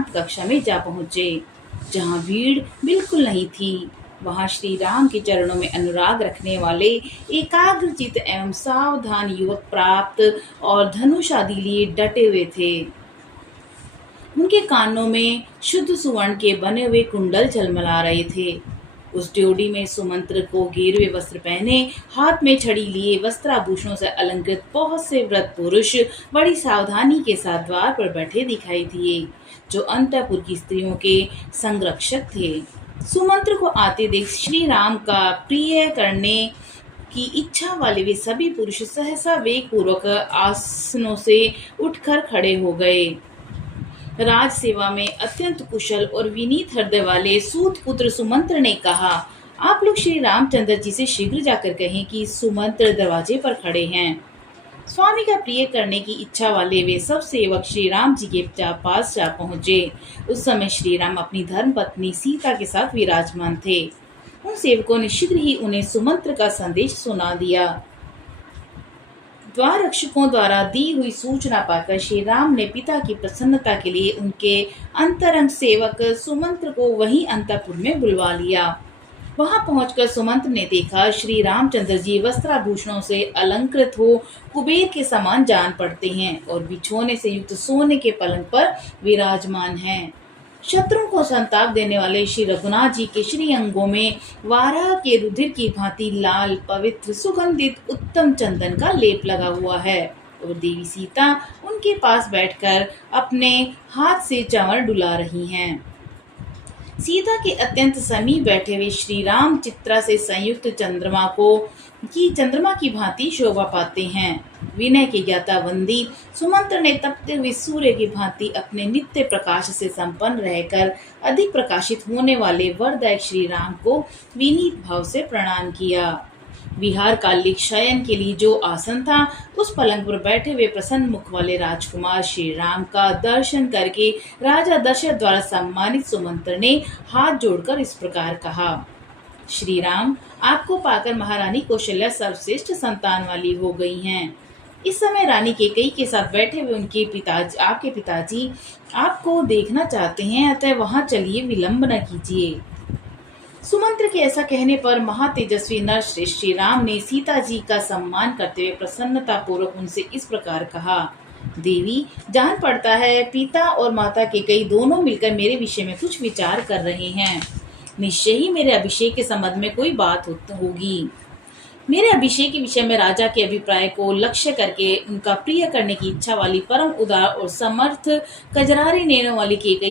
एकांत कक्षा में जा पहुंचे, जहां भीड़ बिल्कुल नहीं थी। वहां श्री राम के चरणों में अनुराग रखने वाले एकाग्रचित एवं सावधान युवक प्राप्त और धनुष आदि लिए डटे हुए थे। उनके कानों में शुद्ध सुवर्ण के बने हुए कुंडल झलमला रहे थे। उस ड्योढ़ी में सुमंत्र को गेरुए वस्त्र पहने, हाथ में छड़ी लिए, वस्त्राभूषणों से अलंकृत बहुत से व्रत पुरुष बड़ी सावधानी के साथ द्वार पर बैठे दिखाई दिए, जो अंतःपुर की स्त्रियों के संरक्षक थे। सुमंत्र को आते देख श्री राम का प्रिय करने की इच्छा वाले वे सभी पुरुष सहसा वेग पूर्वक आसनों से उठकर खड़े हो गए। राज सेवा में अत्यंत कुशल और विनीत हृदय वाले सूत पुत्र सुमंत्र ने कहा, आप लोग श्री रामचंद्र जी से शीघ्र जाकर कहें कि सुमंत्र दरवाजे पर खड़े हैं। स्वामी का प्रिय करने की इच्छा वाले वे सब सेवक श्री राम जी के पास जा पहुंचे। उस समय श्री राम अपनी धर्म पत्नी सीता के साथ विराजमान थे। उन सेवकों ने शीघ्र ही उन्हें सुमंत्र का संदेश सुना दिया। द्वार रक्षकों द्वारा दी हुई सूचना पाकर श्री राम ने पिता की प्रसन्नता के लिए उनके अंतरंग सेवक सुमंत्र को वहीं अंतःपुर में बुलवा लिया। वहां पहुंचकर सुमंत्र ने देखा श्री रामचंद्र जी वस्त्राभूषणों से अलंकृत हो कुबेर के समान जान पड़ते हैं और बिछोने से युक्त सोने के पलंग पर विराजमान हैं। शत्रुओं को संताप देने वाले श्री रघुनाथ जी के श्री अंगों में वाराह के रुधिर की भांति लाल पवित्र सुगंधित उत्तम चंदन का लेप लगा हुआ है और देवी सीता उनके पास बैठकर अपने हाथ से चंवर डुला रही हैं। सीता के अत्यंत समीप बैठे हुए श्री राम चित्रा से संयुक्त चंद्रमा की भांति शोभा पाते हैं। विनय के ज्ञाता वंदी सुमंत्र ने तपते हुए सूर्य की भांति अपने नित्य प्रकाश से संपन्न रहकर अधिक प्रकाशित होने वाले वरदायक श्री राम को विनीत भाव से प्रणाम किया। विहार कालिक शयन के लिए जो आसन था, उस पलंग पर बैठे हुए प्रसन्न मुख वाले राजकुमार श्री राम का दर्शन करके राजा दशरथ द्वारा सम्मानित सुमंत्र ने हाथ जोड़कर इस प्रकार कहा, श्री राम, आपको पाकर महारानी कौशल्या सर्वश्रेष्ठ संतान वाली हो गई हैं। इस समय रानी केकई के साथ बैठे हुए आपके पिताजी आपको देखना चाहते हैं, अतः वहां चलिए, विलंब न कीजिए। सुमंत्र के ऐसा कहने पर महातेजस्वी नरश्रेष्ठ श्री राम ने सीता जी का सम्मान करते हुए प्रसन्नता पूर्वक उनसे इस प्रकार कहा, देवी, जान पड़ता है पिता और माता केकई दोनों मिलकर मेरे विषय में कुछ विचार कर रहे हैं। निश्चय ही मेरे अभिषेक के संबंध में कोई बात होगी। मेरे अभिषेक के विषय में राजा के अभिप्राय को लक्ष्य करके उनका प्रिय करने की इच्छा वाली परम उदार और समर्थ कजरारे नैनों वाली केकई